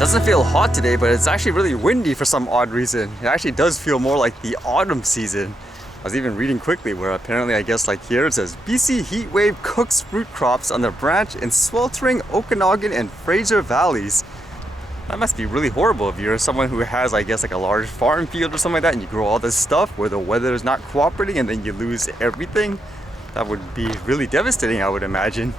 Doesn't feel hot today, but it's actually really windy for some odd reason. It actually does feel more like the autumn season. I was even reading quickly where apparently, I guess like here it says, BC Heatwave cooks fruit crops on the branch in sweltering Okanagan and Fraser valleys. That must be really horrible if you're someone who has, I guess, like a large farm field or something like that and you grow all this stuff where the weather is not cooperating and then you lose everything. That would be really devastating, I would imagine.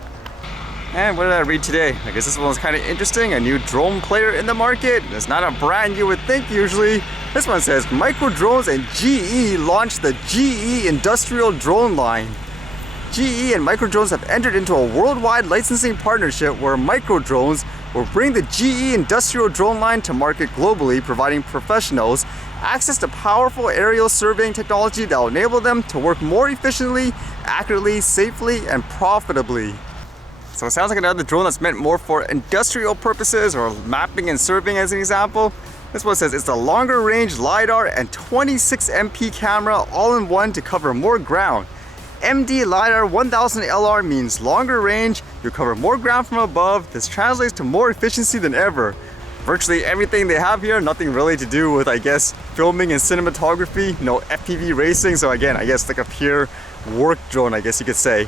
And what did I read today? I guess this one's kind of interesting. A new drone player in the market. It's not a brand you would think usually. This one says Microdrones and GE launched the GE industrial drone line. GE and Microdrones have entered into a worldwide licensing partnership where Microdrones will bring the GE industrial drone line to market globally, providing professionals access to powerful aerial surveying technology that will enable them to work more efficiently, accurately, safely, and profitably. So it sounds like another drone that's meant more for industrial purposes or mapping and surveying as an example. This one says it's a longer range LiDAR and 26 MP camera all in one to cover more ground. MD LiDAR 1000 LR means longer range, you cover more ground from above. This translates to more efficiency than ever. Virtually everything they have here, nothing really to do with, I guess, filming and cinematography, no FPV racing. So again, I guess like a pure work drone, I guess you could say.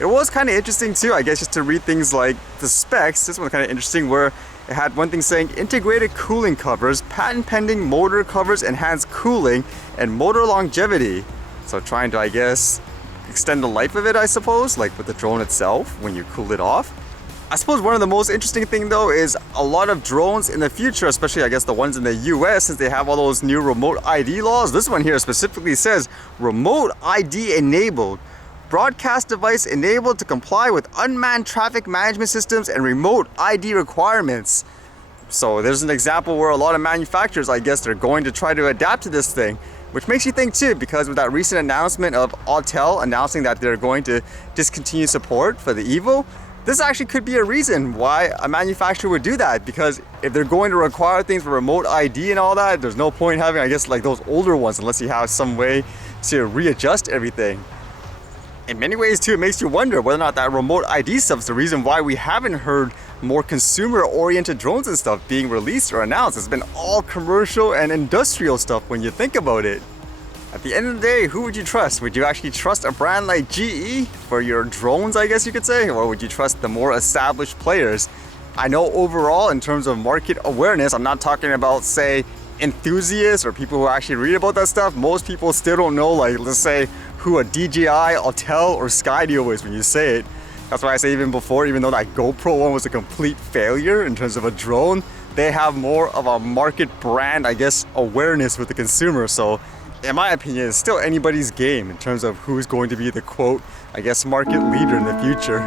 It was kind of interesting too, I guess, just to read things like the specs. This one's kind of interesting where it had one thing saying integrated cooling covers, patent pending motor covers, enhanced cooling, and motor longevity. So trying to, I guess, extend the life of it, I suppose, like with the drone itself when you cool it off. I suppose one of the most interesting thing though is a lot of drones in the future, especially I guess the ones in the US, since they have all those new remote ID laws. This one here specifically says remote ID enabled. Broadcast device enabled to comply with unmanned traffic management systems and remote ID requirements. So there's an example where a lot of manufacturers, I guess, they're going to try to adapt to this thing, which makes you think too, because with that recent announcement of Autel announcing that they're going to discontinue support for the Evo, this actually could be a reason why a manufacturer would do that, because if they're going to require things for remote ID and all that, there's no point having, I guess, like those older ones unless you have some way to readjust everything. In many ways too, it makes you wonder whether or not that remote ID stuff is the reason why we haven't heard more consumer-oriented drones and stuff being released or announced. It's been all commercial and industrial stuff when you think about it. At the end of the day, who would you trust? Would you actually trust a brand like GE for your drones, I guess you could say? Or would you trust the more established players? I know overall, in terms of market awareness, I'm not talking about, say, enthusiasts or people who actually read about that stuff. Most people still don't know, like, let's say, who a DJI, Autel, or Skydio is when you say it. That's why I say even before, even though that GoPro one was a complete failure in terms of a drone, they have more of a market brand, I guess, awareness with the consumer. So in my opinion, it's still anybody's game in terms of who's going to be the quote, I guess, market leader in the future.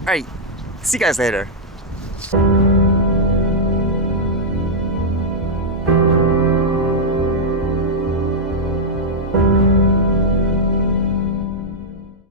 Alright, see you guys later.